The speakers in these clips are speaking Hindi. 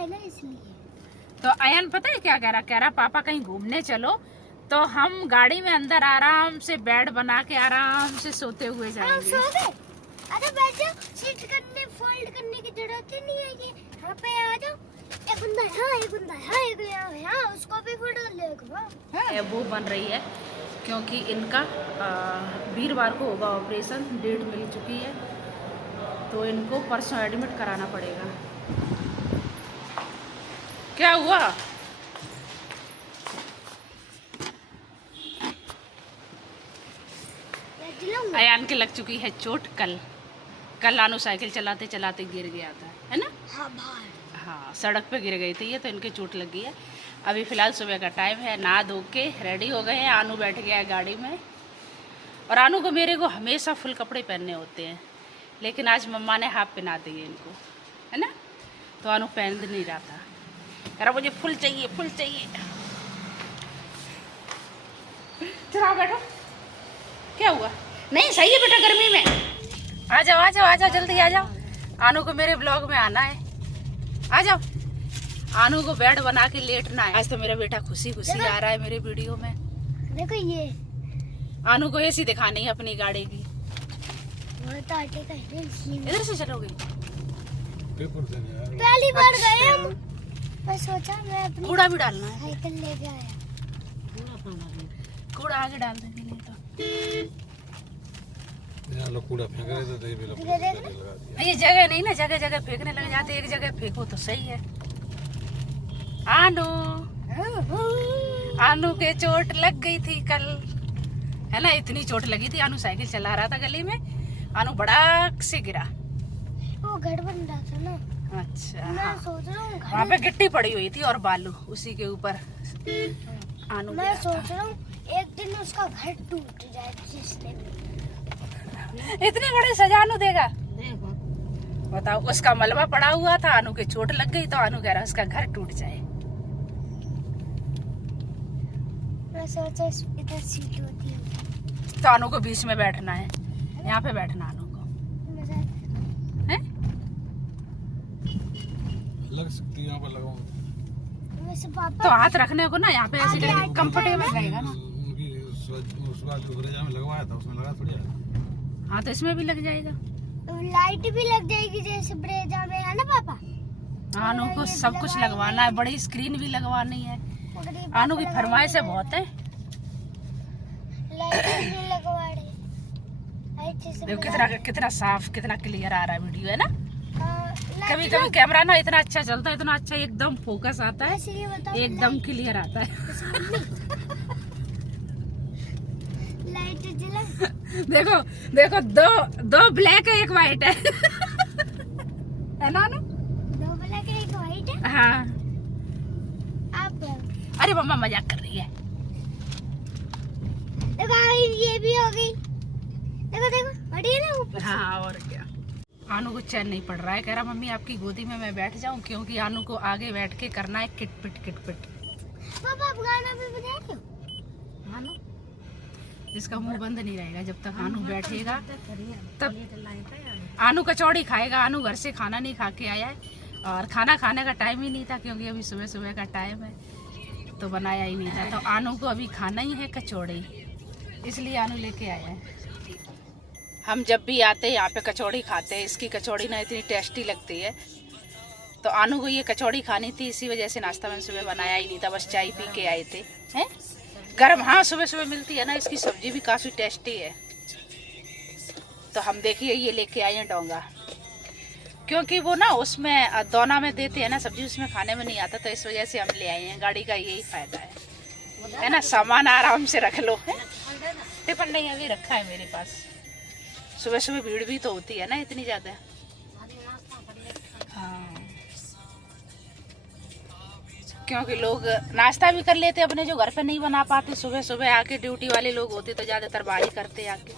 है ना इसलिए। तो अयन पता है क्या कह रहा पापा कहीं घूमने चलो, तो हम गाड़ी में अंदर आराम से बेड बना के आराम से सोते हुए जाएंगे। अरे बैठ जाओ, सीट करने फोल्ड करने की जरूरत ही नहीं है। ये यहाँ पे आ जाओ, एक बंदा यहाँ, एक बंदा यहाँ, एक यहाँ, उसको भी फोटो ले। वो बन रही है क्योंकि इनका वीरवार को होगा ऑपरेशन, डेट मिल चुकी है, तो इनको परसों एडमिट कराना पड़ेगा। क्या हुआ? अयान के लग चुकी है चोट। कल आनू साइकिल चलाते चलाते गिर गया था, है ना? हाँ, सड़क पे गिर गई थी ये, तो इनके चोट लग गई है। अभी फ़िलहाल सुबह का टाइम है, नहा धो के रेडी हो गए हैं। आनू बैठ गया है गाड़ी में, और आनू को मेरे को हमेशा फुल कपड़े पहनने होते हैं, लेकिन आज मम्मा ने हाफ पहना दिए इनको, है ना? तो आनू पहन नहीं रहा था, कह रहा मुझे फुल चाहिए, फुल चाहिए। चलो बैठो। क्या हुआ? नहीं सही है बेटा, गर्मी में आ जाओ, आ जाओ, आ जाओ, जल्दी आ जाओ। आनू को मेरे ब्लॉग में आना है, आ जाओ। आनू को बेड बना के लेटना है। आज तो मेरा बेटा खुशी खुशी आ रहा है मेरे वीडियो में। देखो ये आनू को ऐसी दिखानी है अपनी गाड़ी की। इधर से चलोगे? पहली बार गए हम, मैं सोचा मैं अपनी कूड़ा भी डालना है, साइकिल लेके आया। कूड़ा आगे डाल देंगे नहीं तो। लोग कूड़ा फेंक रहे थे, भी लोग लगा दिया। ये जगह नहीं ना, जगह जगह फेंकने लग जाते, एक जगह फेंको तो सही है। आनू के चोट लग गई थी कल, है ना? इतनी चोट लगी थी, आनू साइकिल चला रहा था गली में, आनू बड़ा से गिरा। वो घर बन रहा था ना। अच्छा, मैं सोच रहा हूँ वहाँ पे गिट्टी पड़ी हुई थी और बालू, उसी के ऊपर आनू मैं गिरा सोच रहा हूँ एक दिन उसका घर टूट जाए जिसने था। इतनी बड़ी सजा आनू देगा? बताओ, उसका मलबा पड़ा हुआ था, आनू के चोट लग गई, तो आनू कह रहा उसका घर टूट जाए। मैं सोचा इधर सीट होती है तो आनू को बीच में बैठना है, यहाँ पे बैठना आनू को, है? लग सकती है, यहाँ पर लगाऊं पापा तो हाथ रखने को ना यहाँ पे ऐसे करके कंफर्टेबल रहेगा ना। उनकी उस बार जो ब्रेजा में लगवाया था उसमें लगा थोड़ी है। हाँ, तो इसमें भी लग जाएगा। लाइट भी लग जाएगी जैसे ब्रेजा में, है ना पापा? आनू को सब कुछ लगवाना है, बड़ी स्क्रीन भी लगवानी है। आनू की फरमाइश है बहुत है। लाइट भी लगवा रहे, देखो कितना कितना साफ, कितना क्लियर आ रहा है वीडियो, है ना? लाइट कभी कभी कैमरा ना इतना अच्छा चलता है, इतना अच्छा एकदम फोकस आता है, वैसे ये बताओ, एकदम क्लियर आता है। लाइट जला। देखो देखो, दो ब्लैक है, एक व्हाइट है। है ना? दो ब्लैक एक व्हाइट है। हाँ। आप अरे मम्मा मजाक कर रही है। देखो ये भी हो गई, देखो देखो बड़ी है ना ऊपर। हाँ, और क्या। आनू को चैन नहीं पड़ रहा है, कह रहा मम्मी आपकी गोदी में मैं बैठ जाऊं, क्योंकि आनू को आगे बैठ के करना है किटपिट किटपिट। पापा आप गाना भी बजाएंगे? आनू, इसका मुंह बंद नहीं रहेगा जब तक आनू बैठेगा तब। आनू कचौड़ी खाएगा। आनू घर से खाना नहीं खा के आया है, और खाना खाने का टाइम ही नहीं था, क्योंकि अभी सुबह सुबह का टाइम है, तो बनाया ही नहीं था। तो आनू को अभी खाना ही है कचौड़ी, इसलिए आनू लेके आया है। हम जब भी आते हैं यहाँ पे कचौड़ी खाते हैं। इसकी कचौड़ी ना इतनी टेस्टी लगती है, तो आनू को ये कचौड़ी खानी थी, इसी वजह से नाश्ता मैंने सुबह बनाया ही नहीं था, बस चाय पी के आए थे। हैं गरम, हाँ सुबह सुबह मिलती है ना, इसकी सब्जी भी काफ़ी टेस्टी है। तो हम देखिए ये लेके आए हैं डोंगा, क्योंकि वो ना उसमें दोना में देते हैं ना सब्जी, उसमें खाने में नहीं आता, तो इस वजह से हम ले आए हैं। गाड़ी का यही फायदा है ना? सामान आराम से रख लो। टिफिन नहीं अभी रखा है मेरे पास। सुबह सुबह भीड़ भी तो होती है ना इतनी ज़्यादा। हाँ, क्योंकि लोग नाश्ता भी कर लेते अपने, जो घर पे नहीं बना पाते, सुबह सुबह आके ड्यूटी वाले लोग होते तो ज़्यादातर बाहर ही करते आके।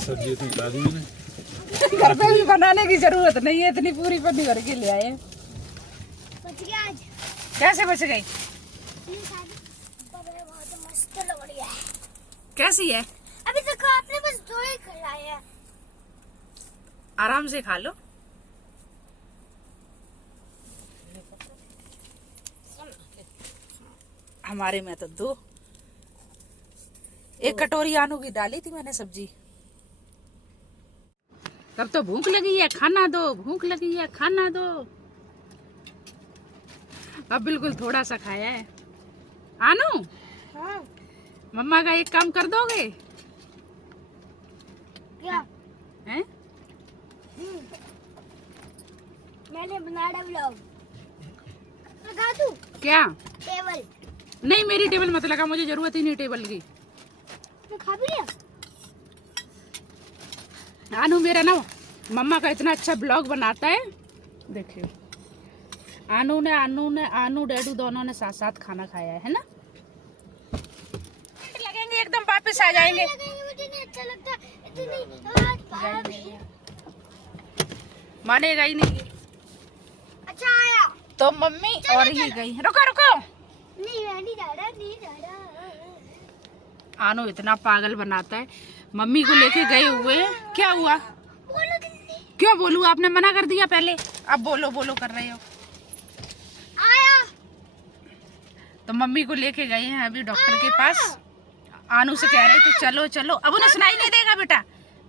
सब्जी तो डाली मैंने, घर पे भी बनाने की जरूरत नहीं है, इतनी पूरी पन्नी भर के ले आए। बच गया आज। कैसे बच गई? बहुत मस्त लग रही है। कैसी है? अभी तक आपने बस दो ही खिलाए हैं। आराम से खा लो। हमारे में तो 2। एक कटोरी आलू की डाली थी मैंने सब्जी। तब तो भूख लगी है, खाना दो, भूख लगी है, खाना दो। अब बिल्कुल थोड़ा सा खाया है। आनू, हाँ। मम्मा का एक काम कर दोगे? क्या? हैं? मैंने बनाया व्लॉग लगा दूं? क्या? टेबल नहीं, मेरी टेबल मत लगा, मुझे जरूरत ही नहीं टेबल की। मैं खा भी लिया। आनू मेरा ना मम्मा का इतना अच्छा ब्लॉग बनाता है, देखिए। आनू डैडू दोनों ने साथ साथ खाना खाया है ना। लगेंगे एकदम वापस आ जाएंगे। मुझे नहीं अच्छा लगता इतनी मानेगा ही नहीं। अच्छा आया तो मम्मी और ही गई। रुको रुको, नहीं मैं नहीं जा रहा, नहीं जा रहा। आनू इतना पागल बनाता है। मम्मी को लेके गए हुए हैं। क्या हुआ? बोलो जल्दी। क्यों बोलूं? आपने मना कर दिया पहले, अब बोलो बोलो कर रहे हो। आया तो मम्मी को लेके गए हैं अभी डॉक्टर के पास। आनू से कह रहे थे चलो चलो, अब उन्हें सुनाई नहीं देगा बेटा,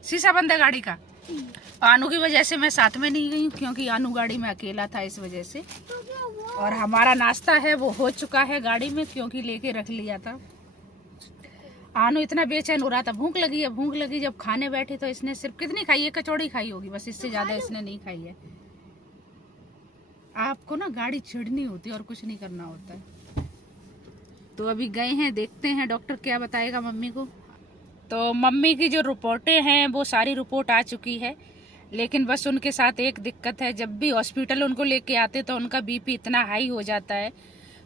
शीशा बंद है गाड़ी का। आनू की वजह से मैं साथ में नहीं गई क्योंकि आनू गाड़ी में अकेला था इस वजह से। तो क्या हुआ? और हमारा नाश्ता है वो हो चुका है गाड़ी में क्योंकि लेके रख लिया था। आनू इतना बेचैन हो रहा था, भूख लगी है भूख लगी। जब खाने बैठे तो इसने सिर्फ कितनी खाई है? कचौड़ी खाई होगी बस, इससे ज्यादा इसने नहीं खाई है। आपको ना गाड़ी छिड़नी होती है और कुछ नहीं करना होता है। तो अभी गए हैं, देखते हैं डॉक्टर क्या बताएगा मम्मी को। तो मम्मी की जो रिपोर्टें हैं वो सारी रिपोर्ट आ चुकी है, लेकिन बस उनके साथ एक दिक्कत है, जब भी हॉस्पिटल उनको लेके आते तो उनका बीपी इतना हाई हो जाता है,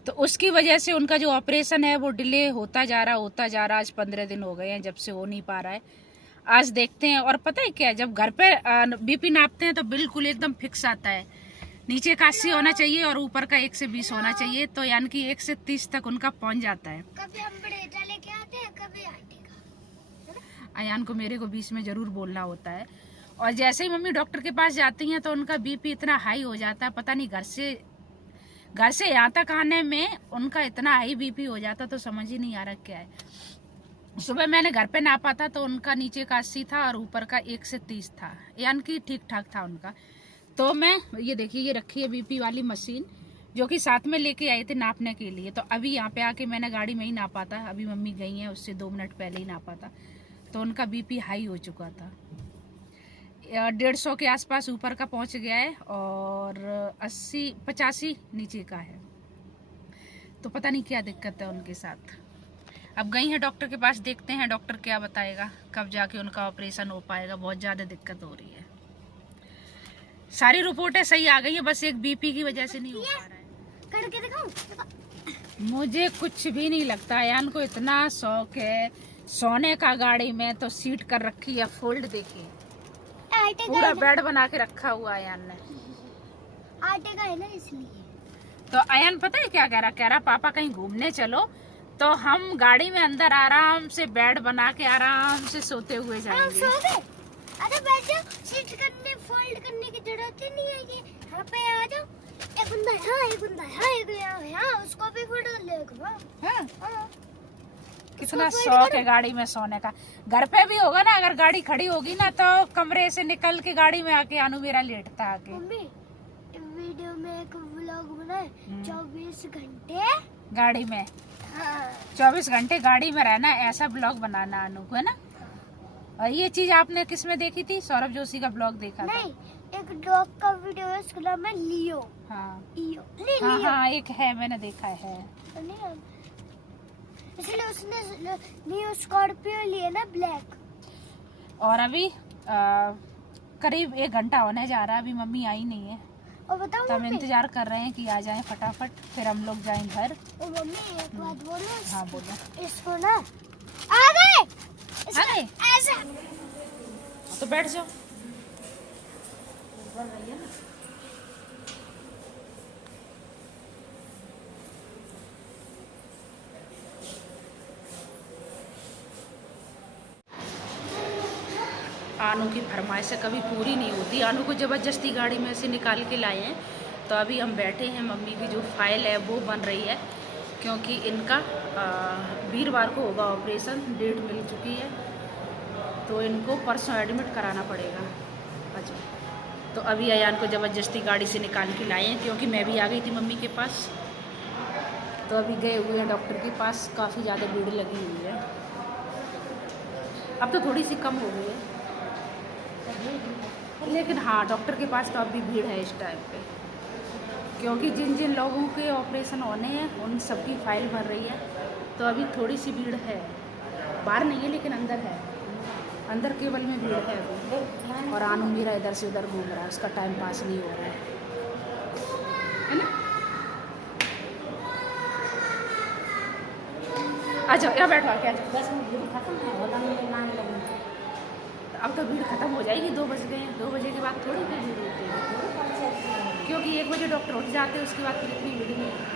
तो उसकी वजह से उनका जो ऑपरेशन है वो डिले होता जा रहा। आज 15 दिन हो गए हैं जब से हो नहीं पा रहा है। आज देखते हैं। और पता है क्या, जब घर पे बीपी नापते हैं तो बिल्कुल एकदम फिक्स आता है, नीचे का 80 होना चाहिए और ऊपर का 1 से 20 होना चाहिए, तो यानी कि 1 से 30 तक उनका पहुंच जाता है। कभी हम बड़ेटा लेके आते हैं, कभी आटे का। अयान को मेरे को बीच में जरूर बोलना होता है। और जैसे ही मम्मी डॉक्टर के पास जाती हैं तो उनका बीपी इतना हाई हो जाता है, पता नहीं घर से यहाँ तक आने में उनका इतना हाई बीपी हो जाता, तो समझ ही नहीं आ रहा क्या है। सुबह मैंने घर पे नापा था तो उनका नीचे का 80 था और ऊपर का 1 से 30 था, यानी कि ठीक ठाक था उनका। तो मैं ये देखिए, ये रखी है बीपी वाली मशीन जो कि साथ में लेके आए थे नापने के लिए। तो अभी यहाँ पे आके मैंने गाड़ी में ही नापा था, अभी मम्मी गई हैं उससे 2 मिनट पहले ही नापा था, तो उनका बीपी हाई हो चुका था। 150 के आसपास ऊपर का पहुंच गया है और 85 नीचे का है। तो पता नहीं क्या दिक्कत है उनके साथ। अब गई है डॉक्टर के पास, देखते हैं डॉक्टर क्या बताएगा, कब जाके उनका ऑपरेशन हो पाएगा। बहुत ज़्यादा दिक्कत हो रही है। सारी रिपोर्टें सही आ गई है, बस एक बीपी की वजह से नहीं हो पा रहा है। करके दिखाऊं? मुझे कुछ भी नहीं लगता। अयान को इतना शौक है सोने का गाड़ी में, तो सीट कर रखी है फोल्ड, देखिए आटे का पूरा है ना? बेड बना के रखा हुआ है अयान ने। आटे का है ना इसलिए। तो अयान पता है क्या कह रहा पापा कहीं घूमने चलो, तो हम गाड़ी में अंदर आराम से बेड बना के आराम से सोते हुए हम जाएंगे। सो गए। अरे बैठ जाओ, सीट करने फोल्ड करने की जरूरत ही नहीं है। ये यहाँ पे आ जाओ, एक बंदा यहाँ, एक बंदा यहाँ, एक यहाँ, उसको भी फोटो ले। हाँ? हाँ। कितना शौक है गाड़ी में सोने का। घर पे भी होगा ना, अगर गाड़ी खड़ी होगी ना तो कमरे से निकल के गाड़ी में आके आनू मेरा लेटता आके। मम्मी वीडियो में एक व्लॉग बनाए 24 घंटे गाड़ी में। हाँ। 24 घंटे गाड़ी में रहना, ऐसा ब्लॉग बनाना आनू को, है ना। और ये चीज आपने किस में देखी थी? सौरभ जोशी का ब्लॉग देखा था। नहीं, एक डॉग का वीडियो है, उसका नाम है लियो। हाँ लियो। हाँ, एक है, मैंने देखा है। नहीं, इसलिए उसने लियो स्कॉर्पियो लिए ना, ब्लैक। और अभी करीब 1 घंटा होने जा रहा है, अभी मम्मी आई नहीं है, और बताओ तो हम मम्मी, इंतजार कर रहे हैं कि आ जाएं फटाफट, फिर हम लोग जाएं घर। ओ मम्मी एक बात बोलो। हाँ बोलो। इसको ना आ गए, आ गए? ऐसा तो बैठ जाओ। आनू की फरमाइशें कभी पूरी नहीं होती। आनू को ज़बरदस्ती गाड़ी में से निकाल के लाए हैं। तो अभी हम बैठे हैं, मम्मी की जो फाइल है वो बन रही है। क्योंकि इनका वीरवार को होगा ऑपरेशन, डेट मिल चुकी है, तो इनको परसों एडमिट कराना पड़ेगा। अच्छा, तो अभी अयान को ज़बरदस्ती गाड़ी से निकाल के लाए हैं, क्योंकि मैं भी आ गई थी मम्मी के पास। तो अभी गए हुए हैं डॉक्टर के पास, काफ़ी ज़्यादा भीड़ लगी हुई है। अब तो थोड़ी सी कम हो गई है, लेकिन हाँ डॉक्टर के पास तो अब भी भीड़ है इस टाइम पे, क्योंकि जिन जिन लोगों के ऑपरेशन होने हैं उन सबकी फाइल भर रही है। तो अभी थोड़ी सी भीड़ है, बाहर नहीं है लेकिन अंदर है, अंदर केवल में भीड़ है अभी। और आनू मेरा इधर से उधर घूम रहा है, उसका टाइम पास नहीं हो रहा है ना। अच्छा यहाँ बैठो क्या, अब तो भीड़ खत्म हो जाएगी, 2 बज गए हैं, 2 बजे के बाद थोड़ी भी भीड़ होती है, क्योंकि 1 बजे डॉक्टर उठ जाते हैं, उसके बाद फिर इतनी भीड़ नहीं होती।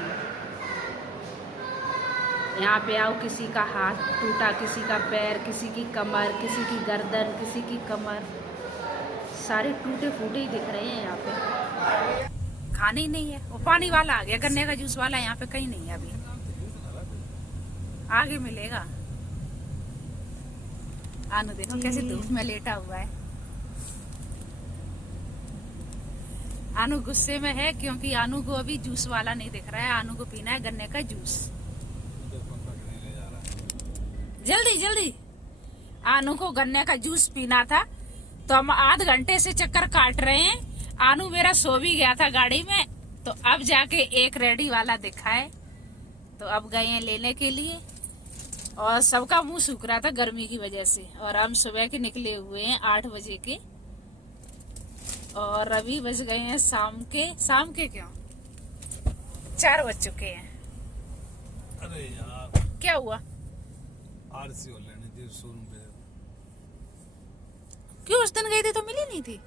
यहाँ पे आओ, किसी का हाथ टूटा, किसी का पैर, किसी की कमर, किसी की गर्दन, किसी की कमर, सारे टूटे फूटे ही दिख रहे हैं यहाँ पे। खाने ही नहीं है, वो पानी वाला आ गया, गन्ने का जूस वाला यहाँ पे कहीं नहीं है, अभी आगे मिलेगा। आनू देखो कैसे धूप में लेटा हुआ है। आनू गुस्से में है, क्योंकि आनू को अभी जूस वाला नहीं दिख रहा है, आनू को पीना है गन्ने का जूस। जल्दी जल्दी, आनू को गन्ने का जूस पीना था, तो हम आध घंटे से चक्कर काट रहे हैं। आनू मेरा सो भी गया था गाड़ी में, तो अब जाके एक रेडी वाला दिखा है, तो अब गए हैं लेने के लिए। और सबका मुंह सूख रहा था गर्मी की वजह से, और हम सुबह के निकले हुए हैं 8 बजे के, और अभी बज गए हैं शाम के क्यों 4 बज चुके हैं। अरे यार क्या हुआ, आरसी लेनी थी शोरूम पे। क्यों उस दिन गई थी तो मिली नहीं थी?